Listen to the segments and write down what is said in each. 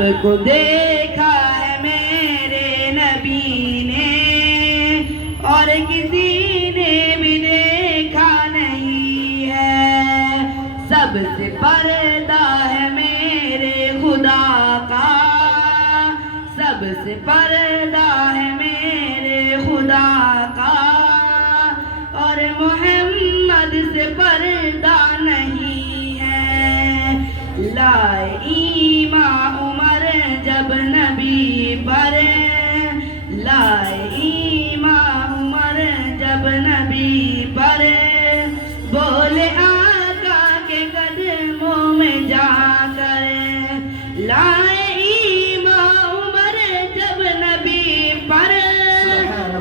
سب کو دیکھا ہے میرے نبی نے اور کسی نے بھی دیکھا نہیں ہے، سب سے پردہ ہے میرے خدا کا، سب سے پردہ ہے میرے خدا کا، اور محمد سے پردہ نہیں ہے۔ لائے ایمان عمر جب نبی پر، لائے ایمان عمر جب نبی پر، بولے آقا کے قدموں میں جا کر، لائے ایمان عمر جب نبی پر،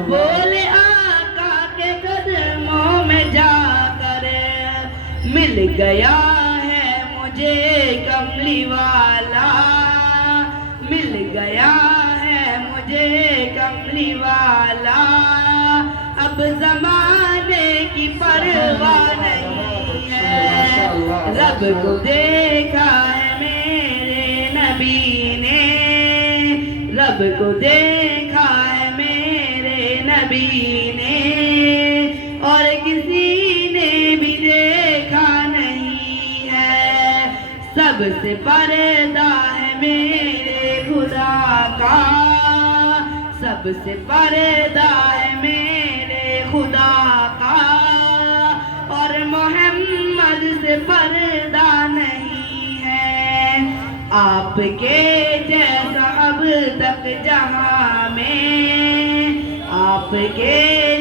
بولے آقا کے قدموں میں جا کر، مل گیا ہے مجھے کملی والا، مل گیا ہے مجھے کملی والا، اب زمانے کی پرواہ نہیں ہے، رب کو دیکھا ہے میرے نبی نے، رب کو دیکھا ہے میرے نبی نے، اور کسی نے بھی دیکھا نہیں ہے، سب سے پردہ ہے میرے خدا کا، سب سے پردہ ہے میرے خدا کا، اور محمد سے پردہ نہیں ہے۔ آپ کے جیسا اب تک جہاں میں، آپ کے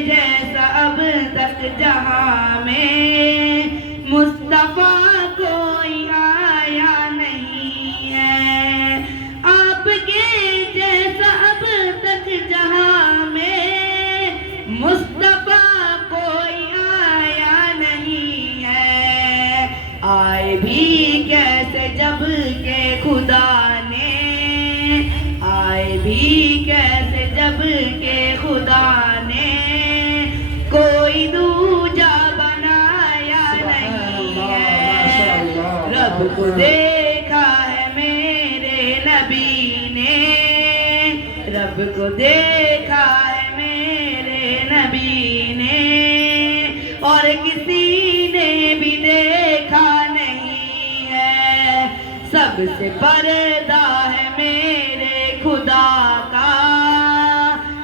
جیسا اب تک جہاں میں، مصطفیٰ کوئی آیا نہیں ہے، آپ کے جیسا اب تک جہاں میں، مصطفیٰ کوئی آیا نہیں ہے، آئے بھی کیسے جب کہ خدا نے، آئے بھی کیسے جب کہ خدا نے کوئی دوجا بنایا نہیں ہے، رب کو دیکھا ہے میرے نبی نے، رب کو دیکھا ہے میرے نبی نے، اور کسی نے بھی دیکھا نہیں ہے، سب سے پردہ ہے میرے خدا کا،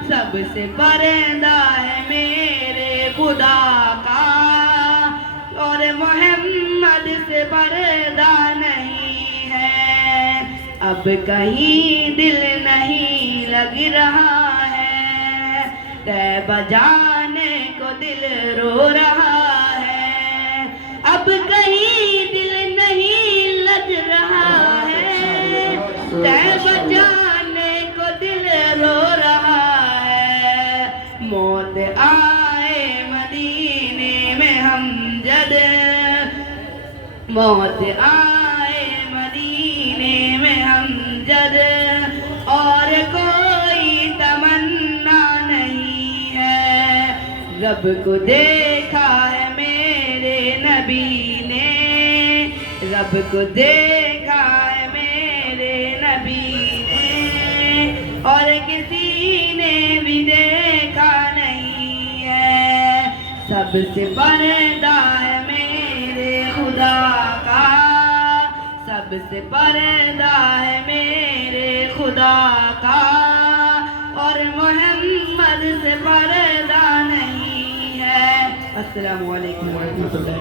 سب سے پردہ ہے میرے خدا کا، اور محمد سے پردہ نہیں ہے، اب کہیں دل نہیں لگ رہا ہے، طیبہ جانے کو دل رو رہا ہے، اب کہیں دل نہیں لگ رہا ہے، طیبہ جانے کو دل رو رہا ہے، موت آئے مدینے میں ہمجد، موت آئے مدینے میں ہمجد، اور کوئی تمنا نہیں ہے، رب کو دیکھا ہے میرے نبی نے، رب کو دیکھا ہے میرے نبی نے، اور کسی نے بھی دیکھا نہیں ہے، سب سے پردہ ہے میرے خدا کا، سب سے پردہ ہے میرے خدا کا، اور محمد سے پردہ نہیں ہے۔ السلام علیکم ورحمۃ اللہ۔